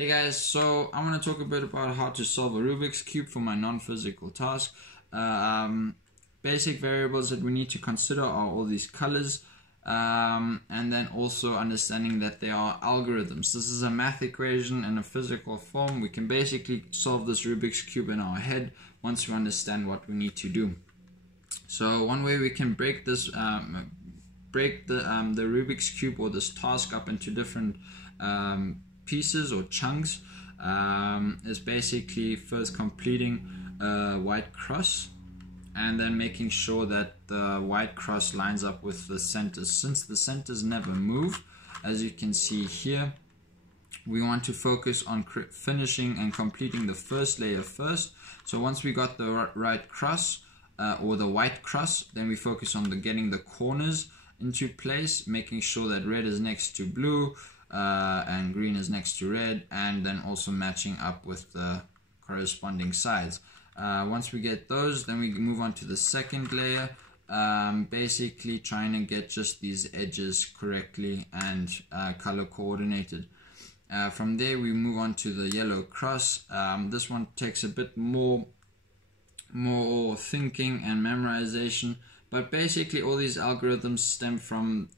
Hey guys, so I want to talk a bit about how to solve a Rubik's Cube for my non-physical task. Basic variables that we need to consider are all these colors, and then also understanding that they are algorithms. This is a math equation in a physical form. We can basically solve this Rubik's Cube in our head once we understand what we need to do. So one way we can break this, the Rubik's Cube or this task up into different pieces or chunks is basically first completing a white cross and then making sure that the white cross lines up with the centers. Since the centers never move, as you can see here, we want to focus on finishing and completing the first layer first. So once we got the right cross or the white cross, then we focus on getting the corners into place, making sure that red is next to blue, and green is next to red, and then also matching up with the corresponding sides. Once we get those, then we move on to the second layer, basically trying to get just these edges correctly and color coordinated. From there we move on to the yellow cross. This one takes a bit more thinking and memorization, but basically all these algorithms stem from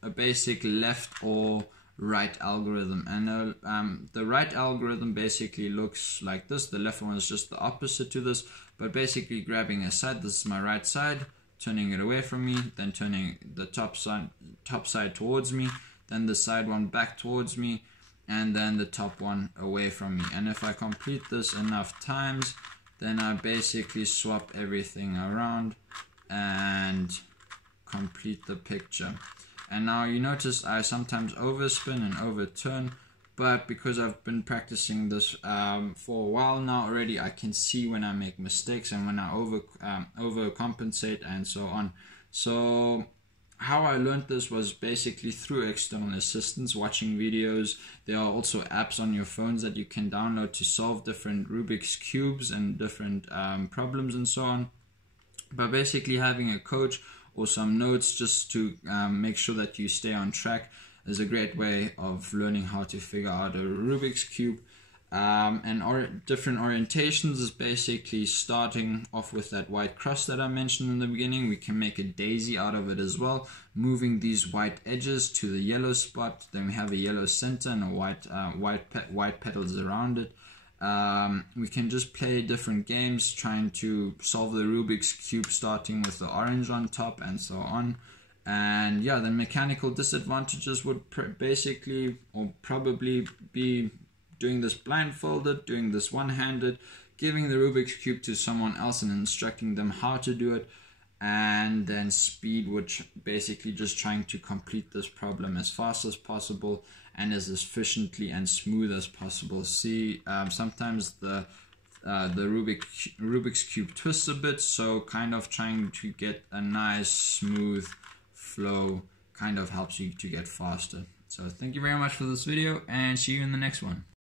a basic left or right algorithm, and the right algorithm basically looks like this. The left one is just the opposite to this, but basically grabbing a side, this is my right side, turning it away from me, then turning the top side towards me, then the side one back towards me, and then the top one away from me. And if I complete this enough times, then I basically swap everything around and complete the picture. And now you notice I sometimes overspin and overturn, but because I've been practicing this for a while now already, I can see when I make mistakes and when I overcompensate and so on. So how I learned this was basically through external assistance, watching videos. There are also apps on your phones that you can download to solve different Rubik's Cubes and different problems and so on. But basically having a coach or some notes just to make sure that you stay on track is a great way of learning how to figure out a Rubik's Cube. Different orientations is basically starting off with that white cross that I mentioned in the beginning. We can make a daisy out of it as well, moving these white edges to the yellow spot. Then we have a yellow center and a white petals around it. We can just play different games trying to solve the Rubik's Cube, starting with the orange on top and so on. And yeah, the mechanical disadvantages would basically or probably be doing this blindfolded, doing this one-handed, giving the Rubik's Cube to someone else and instructing them how to do it, and then speed, which basically just trying to complete this problem as fast as possible and as efficiently and smooth as possible. See, sometimes the Rubik's Cube twists a bit, so kind of trying to get a nice smooth flow kind of helps you to get faster. So thank you very much for this video, and see you in the next one.